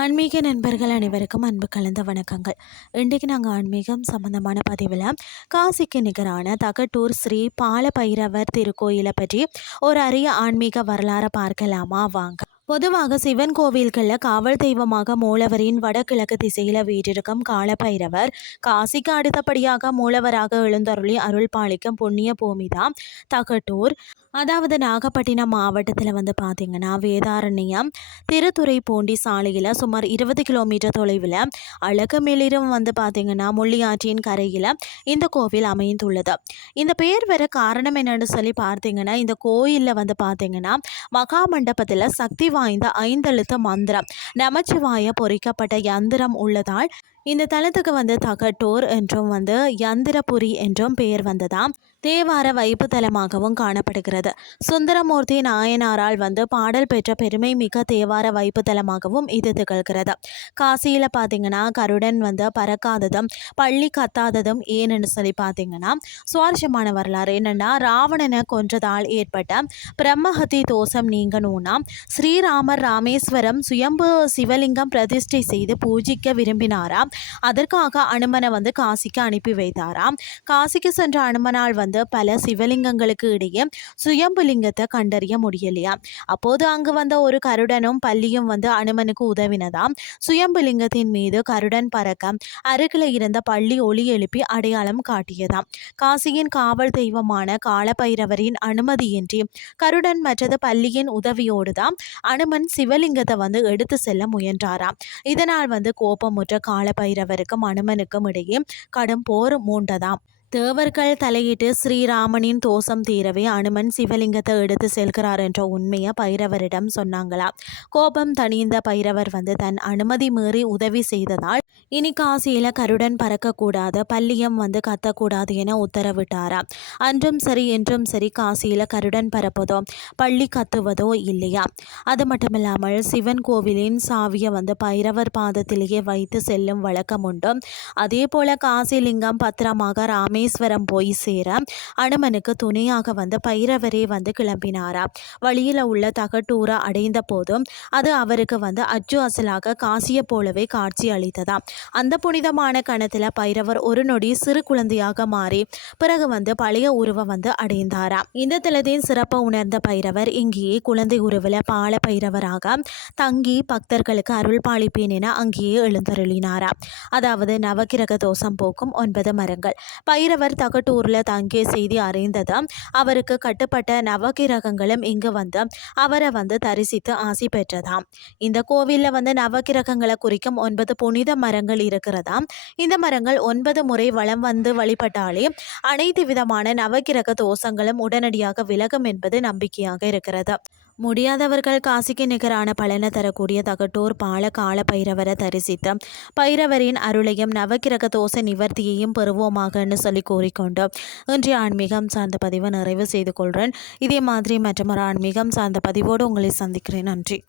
ஆன்மீக நண்பர்கள் அனைவருக்கும் அன்பு கலந்த வணக்கங்கள். இன்றைக்கு நாங்கள் ஆன்மீகம் சம்பந்தமான பதிவில் காசிக்கு நிகரான தகட்டூர் ஸ்ரீ பால பைரவர் திருக்கோயிலை பற்றி ஒரு அரிய ஆன்மீக வரலாறை பார்க்கலாமா வாங்க. பொதுவாக சிவன் கோவில்களில் காவல் தெய்வமாக மூலவரின் வடகிழக்கு திசையில் வீற்றிருக்கும் காலபைரவர் காசிக்கு அடுத்தபடியாக மூலவராக எழுந்தருளி அருள் பாலிக்கும் புண்ணிய பூமி தான் தகட்டூர். அதாவது நாகப்பட்டினம் மாவட்டத்தில் பார்த்தீங்கன்னா வேதாரண்யம் திருத்துறைப்பூண்டி சாலையில் சுமார் 20 கிலோமீட்டர் தொலைவில் அழகமேலிரும் பார்த்தீங்கன்னா முள்ளியாற்றின் கரையில் இந்த கோவில் அமைந்துள்ளது. இந்த பெயர் வர காரணம் என்னன்னு சொல்லி பார்த்தீங்கன்னா, இந்த கோயிலில் பார்த்தீங்கன்னா மகாமண்டபத்தில் சக்தி வாய்ந்த 5 எழுத்து மந்திரம் நமச்சிவாய பொறிக்கப்பட்ட யந்திரம் உள்ளதால் இந்த தலத்துக்கு தகட்டூர் என்றும் யந்திரபுரி என்றும் பெயர் வந்ததாம். தேவார வைப்பு தலமாகவும் காணப்படுகிறது. சுந்தரமூர்த்தி நாயனாரால் பாடல் பெற்ற பெருமை மிக்க தேவார வைப்பு தலமாகவும் இது திகழ்கிறது. காசியில் பார்த்தீங்கன்னா கருடன் பறக்காததும் பள்ளி கத்தாததும் ஏன்னு சொல்லி பார்த்தீங்கன்னா சுவாரஸ்யமான வரலாறு என்னென்னா, ராவணனை கொன்றதால் ஏற்பட்ட பிரம்மஹத்தி தோஷம் நீங்கணும்னா ஸ்ரீராமர் ராமேஸ்வரம் சுயம்பு சிவலிங்கம் பிரதிஷ்டை செய்து பூஜிக்க விரும்பினாராம். அதற்காக அனுமனை காசிக்கு அனுப்பி வைத்தாராம். காசிக்கு சென்ற அனுமனால் பல சிவலிங்கங்களுக்கு இடையே சுயம்பு லிங்கத்தை கண்டறிய முடியலையா. அப்போது அங்கு ஒரு கருடனும் பள்ளியும் அனுமனுக்கு உதவினதாம். சுயம்பு லிங்கத்தின் மீது கருடன் பறக்க அருகில் இருந்த பள்ளி ஒளி எழுப்பி அடையாளம் காட்டியதாம். காசியின் காவல் தெய்வமான காலபைரவரின் அனுமதியின்றி கருடன் மற்றது பள்ளியின் உதவியோடு தான் அனுமன் சிவலிங்கத்தை எடுத்து செல்ல முயன்றாராம். இதனால் கோபமுற்ற காலபைரவருக்கும் அனுமனுக்கும் இடையே கடும் போர் மூண்டதாம். தேவர்கள் தலையிட்டு ஸ்ரீராமனின் தோஷம் தீரவே அனுமன் சிவலிங்கத்தை எடுத்து செல்கிறார் என்ற உண்மையை பைரவரிடம் சொன்னாங்களா. கோபம் தணிந்த பைரவர் தன் அனுமதி மீறி உதவி செய்ததால் இனி காசியில் கருடன் பறக்கக்கூடாது, பள்ளியம் கத்தக்கூடாது என உத்தரவிட்டாரா. அன்றும் சரி என்றும் சரி காசியில் கருடன் பறப்பதோ பள்ளி கத்துவதோ இல்லையா. அது மட்டுமில்லாமல் சிவன் கோவிலின் சாவியை பைரவர் பாதத்திலேயே வைத்து செல்லும் வழக்கம் உண்டு. அதே போல காசிலிங்கம் பத்திரமாக ராமேஸ்வரம் போய் சேர அனுமனுக்கு துணையாக பைரவரே கிளம்பினாரா. வழியில் உள்ள தகட்டூரை அடைந்த போதும் அது அவருக்கு அச்சு அசலாக காசியை போலவே காட்சி அளித்ததாம். அந்த புனிதமான கணத்தில் பைரவர் ஒரு நொடி சிறு குழந்தையாக மாறி பிறகு பழைய உருவ அடைந்தாராம். இந்த தலத்தின் சிறப்பை உணர்ந்த பைரவர் இங்கேயே குழந்தை உருவில் பால பைரவராக தங்கி பக்தர்களுக்கு அருள் பாலிப்பேன் என அங்கேயே எழுந்தருளினாரா. அதாவது நவக்கிரக தோஷம் போக்கும் 9 மரங்கள். பைரவர் தகட்டூரில் தங்கிய செய்தி அறிந்தது அவருக்கு கட்டுப்பட்ட நவகிரகங்களும் இங்கு அவரை தரிசித்து ஆசி பெற்றதாம். இந்த கோவிலில் நவகிரகங்களை குறிக்கும் 9 புனித மரங்கள் இருக்கிறதாம். இந்த மரங்கள் 9 முறை வலம் வழிபட்டாலே அனைத்து விதமான நவகிரக தோஷங்களும் உடனடியாக விலகும் என்பது நம்பிக்கையாக இருக்கிறது. முடியாதவர்கள் காசிக்கு நிகரான பலனை தரக்கூடிய தகட்டூர் பால கால பைரவரை தரிசித்து பைரவரின் அருளையும் நவக்கிரக தோஷ நிவர்த்தியையும் பெறுவோமாகன்னு சொல்லி கூறிக்கொண்டு இன்றைய ஆன்மீகம் சார்ந்த பதிவை நிறைவு செய்து கொள்கிறேன். இதே மாதிரி மற்றொரு ஆன்மீகம் சார்ந்த பதிவோடு உங்களை சந்திக்கிறேன். நன்றி.